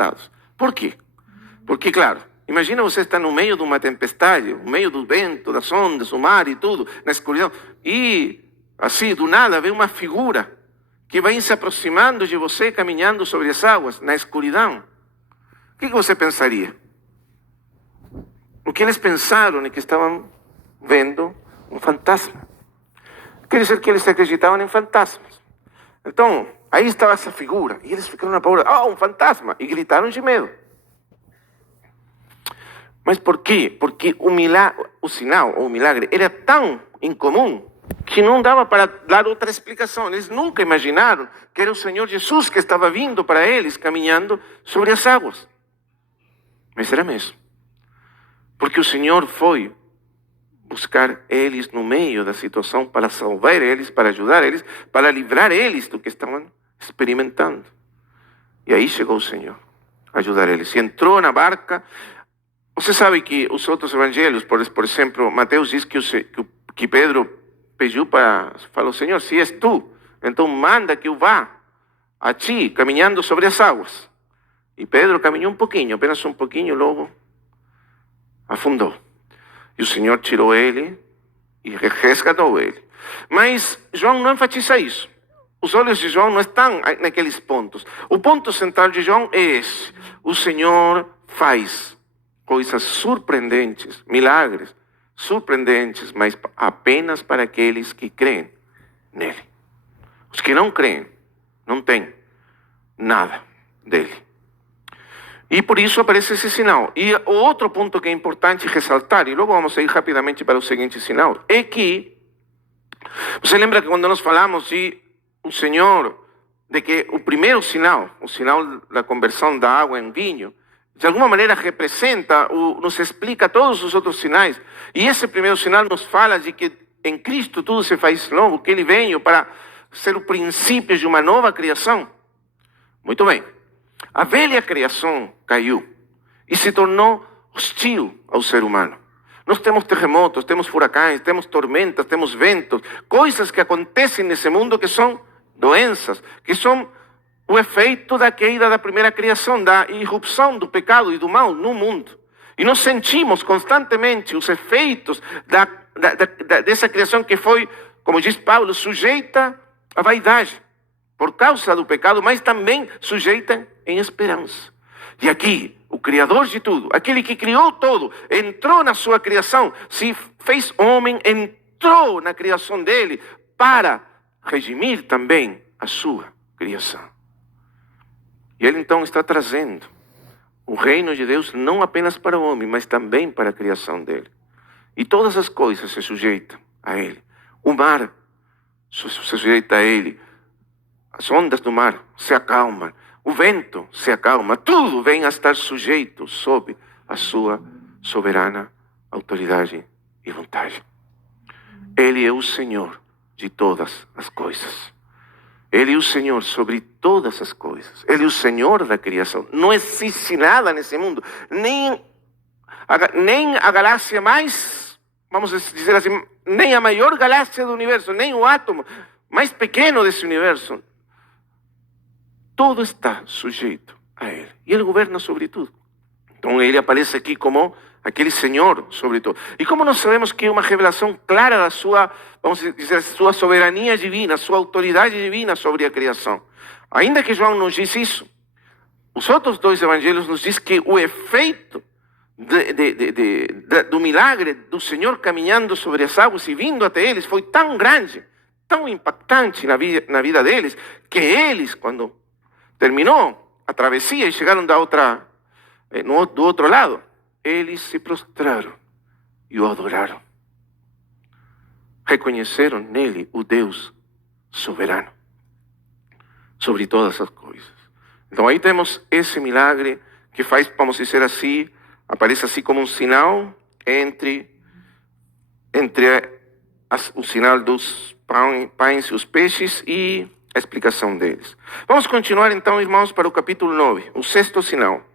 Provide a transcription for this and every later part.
assustados. Por quê? Porque, claro, imagina você estar no meio de uma tempestade, no meio do vento, das ondas, do mar e tudo, na escuridão, e assim, do nada, vê uma figura que vai se aproximando de você, caminhando sobre as águas, na escuridão. O que você pensaria? O que eles pensaram é que estavam vendo um fantasma. Quer dizer que eles acreditavam em fantasmas. Então, aí estava essa figura, e eles ficaram apavorados, um fantasma, e gritaram de medo. Mas por quê? Porque o sinal, ou o milagre, era tão incomum que não dava para dar outra explicação. Eles nunca imaginaram que era o Senhor Jesus que estava vindo para eles, caminhando sobre as águas. Mas era mesmo. Porque o Senhor foi buscar eles no meio da situação para salvar eles, para ajudar eles, para livrar eles do que estavam experimentando. E aí chegou o Senhor a ajudar eles. E entrou na barca. Você sabe que os outros evangelhos, por exemplo, Mateus diz que Pedro pediu falou, Senhor, se és tu, então manda que eu vá a ti, caminhando sobre as águas. E Pedro caminhou um pouquinho, apenas um pouquinho, logo afundou. E o Senhor tirou ele e resgatou ele. Mas João não enfatiza isso. Os olhos de João não estão naqueles pontos. O ponto central de João é esse. O Senhor faz coisas surpreendentes, milagres surpreendentes, mas apenas para aqueles que creem nele. Os que não creem, não têm nada dele. E por isso aparece esse sinal. E o outro ponto que é importante ressaltar, e logo vamos a ir rapidamente para o seguinte sinal, é que, você lembra que quando nós falamos de o Senhor, de que o primeiro sinal, o sinal da conversão da água em vinho, de alguma maneira representa, nos explica todos os outros sinais. E esse primeiro sinal nos fala de que em Cristo tudo se faz novo, que Ele veio para ser o princípio de uma nova criação. Muito bem. A velha criação caiu e se tornou hostil ao ser humano. Nós temos terremotos, temos furacões, temos tormentas, temos ventos, coisas que acontecem nesse mundo que são doenças, que são o efeito da queda da primeira criação, da irrupção do pecado e do mal no mundo. E nós sentimos constantemente os efeitos dessa criação que foi, como diz Paulo, sujeita à vaidade, por causa do pecado, mas também sujeita em esperança. E aqui, o Criador de tudo, aquele que criou tudo, entrou na sua criação, se fez homem, entrou na criação dele para redimir também a sua criação. E ele então está trazendo o reino de Deus não apenas para o homem, mas também para a criação dele. E todas as coisas se sujeitam a ele. O mar se sujeita a ele. As ondas do mar se acalmam. O vento se acalma. Tudo vem a estar sujeito sob a sua soberana autoridade e vontade. Ele é o Senhor de todas as coisas. Ele é o Senhor sobre todas as coisas. Ele é o Senhor da criação. Não existe nada nesse mundo. Nem a galáxia mais, vamos dizer assim, nem a maior galáxia do universo, nem o átomo mais pequeno desse universo. Tudo está sujeito a Ele. E Ele governa sobre tudo. Então Ele aparece aqui como aquele Senhor sobre tudo. E como nós sabemos que é uma revelação clara da sua, vamos dizer, sua soberania divina, sua autoridade divina sobre a criação. Ainda que João nos diz isso, os outros dois evangelhos nos diz que o efeito do milagre do Senhor caminhando sobre as águas e vindo até eles foi tão grande, tão impactante na vida deles, que eles, quando terminou a travessia e chegaram do outro lado, eles se prostraram e o adoraram. Reconheceram nele o Deus soberano sobre todas as coisas. Então aí temos esse milagre que faz, vamos dizer assim, aparece assim como um sinal entre o sinal dos pães e os peixes e a explicação deles. Vamos continuar então, irmãos, para o capítulo 9, o sexto sinal.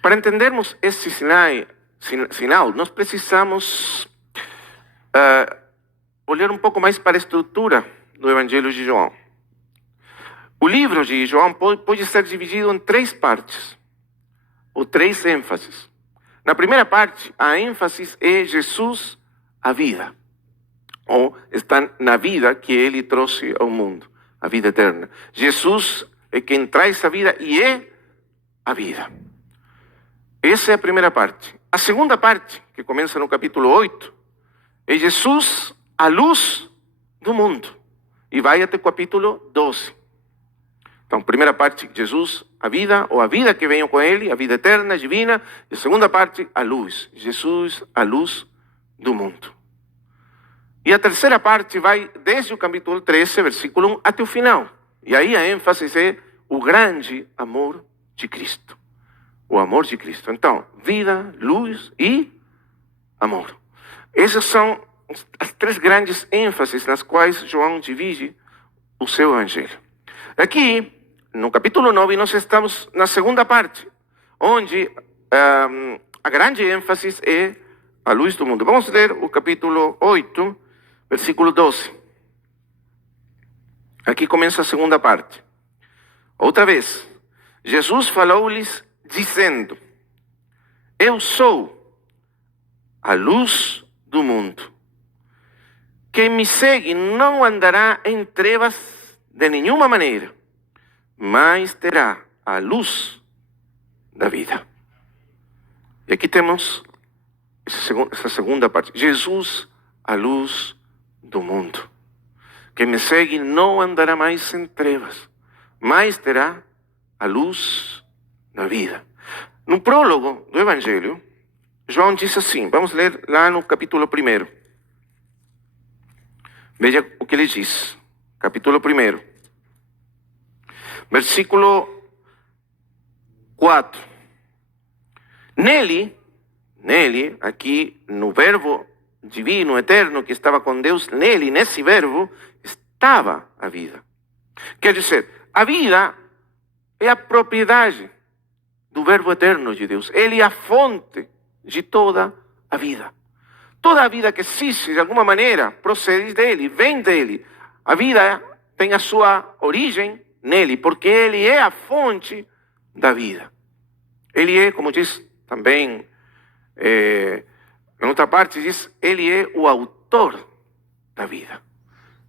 Para entendermos esse sinal, nós precisamos olhar um pouco mais para a estrutura do Evangelho de João. O livro de João pode ser dividido em 3 partes, ou 3 ênfases. Na primeira parte, a ênfase é Jesus, a vida, ou está na vida que ele trouxe ao mundo, a vida eterna. Jesus é quem traz a vida e é a vida. Essa é a primeira parte. A segunda parte, que começa no capítulo 8, é Jesus, a luz do mundo, e vai até o capítulo 12. Então, primeira parte, Jesus, a vida, ou a vida que veio com ele, a vida eterna, divina. E a segunda parte, a luz. Jesus, a luz do mundo. E a terceira parte vai desde o capítulo 13, versículo 1, até o final. E aí a ênfase é o grande amor de Cristo. O amor de Cristo. Então, vida, luz e amor. Essas são as 3 grandes ênfases nas quais João divide o seu evangelho. Aqui, no capítulo 9, nós estamos na segunda parte, onde a grande ênfase é a luz do mundo. Vamos ler o capítulo 8, versículo 12. Aqui começa a segunda parte. Outra vez, Jesus falou-lhes dizendo: eu sou a luz do mundo. Quem me segue não andará em trevas de nenhuma maneira, mas terá a luz da vida. E aqui temos essa segunda parte. Jesus, a luz do mundo. Quem me segue não andará mais em trevas, mas terá a luz da vida. No prólogo do Evangelho, João diz assim, vamos ler lá no capítulo 1. Veja o que ele diz. Capítulo 1. Versículo 4. Nele, aqui no verbo divino, eterno, que estava com Deus, nele, nesse verbo, estava a vida. Quer dizer, a vida é a propriedade do verbo eterno de Deus. Ele é a fonte de toda a vida. Toda a vida que existe, de alguma maneira, procede dele, vem dele. A vida tem a sua origem nele, porque ele é a fonte da vida. Ele é, como diz também, em outra parte diz, ele é o autor da vida.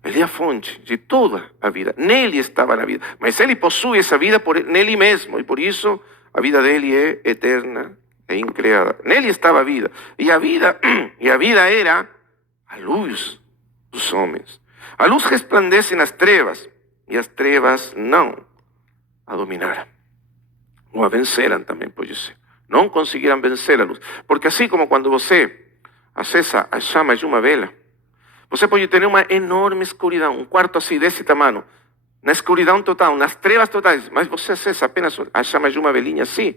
Ele é a fonte de toda a vida. Nele estava a vida. Mas ele possui essa vida nele mesmo, e por isso a vida dele é eterna e increada. Nele estava a vida. E a vida era a luz dos homens. A luz resplandece nas trevas, e as trevas não a dominaram. Ou a venceram também, pode ser. Não conseguiram vencer a luz. Porque assim como quando você acesa as chamas de uma vela, você pode ter uma enorme escuridão, um quarto assim desse tamanho, na escuridão total, nas trevas totais, mas você acesa apenas as chamas de uma velinha assim,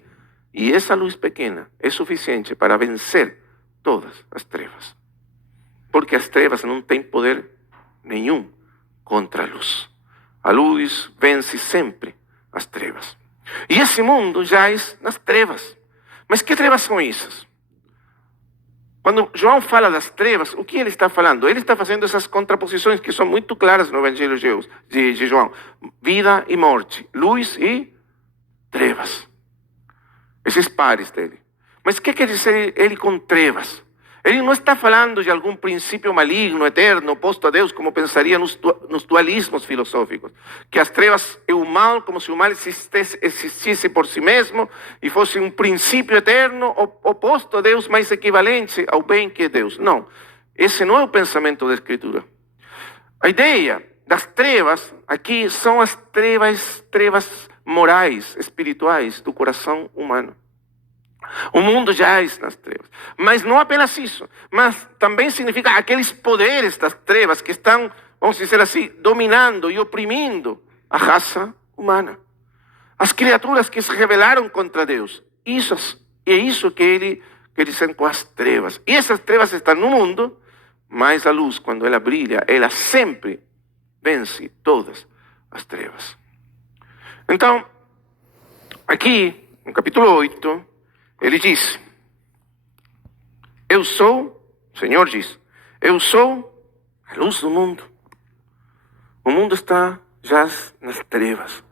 e essa luz pequena é suficiente para vencer todas as trevas. Porque as trevas não têm poder nenhum contra a luz. A luz vence sempre as trevas. E esse mundo jaz nas trevas. Mas que trevas são essas? Quando João fala das trevas, o que ele está falando? Ele está fazendo essas contraposições que são muito claras no Evangelho de João. Vida e morte, luz e trevas. Esses pares dele. Mas o que quer dizer ele com trevas? Ele não está falando de algum princípio maligno, eterno, oposto a Deus, como pensaria nos dualismos filosóficos. Que as trevas é o mal, como se o mal existisse por si mesmo e fosse um princípio eterno, oposto a Deus, mas equivalente ao bem que é Deus. Não, esse não é o pensamento da Escritura. A ideia das trevas aqui são as trevas morais, espirituais do coração humano. O mundo jaz nas trevas. Mas não apenas isso, mas também significa aqueles poderes das trevas que estão, vamos dizer assim, dominando e oprimindo a raça humana. As criaturas que se rebelaram contra Deus. É isso que ele quer dizer com as trevas. E essas trevas estão no mundo, mas a luz, quando ela brilha, ela sempre vence todas as trevas. Então, aqui, no capítulo 8, ele diz, o Senhor diz, Eu sou a luz do mundo. O mundo está já nas trevas.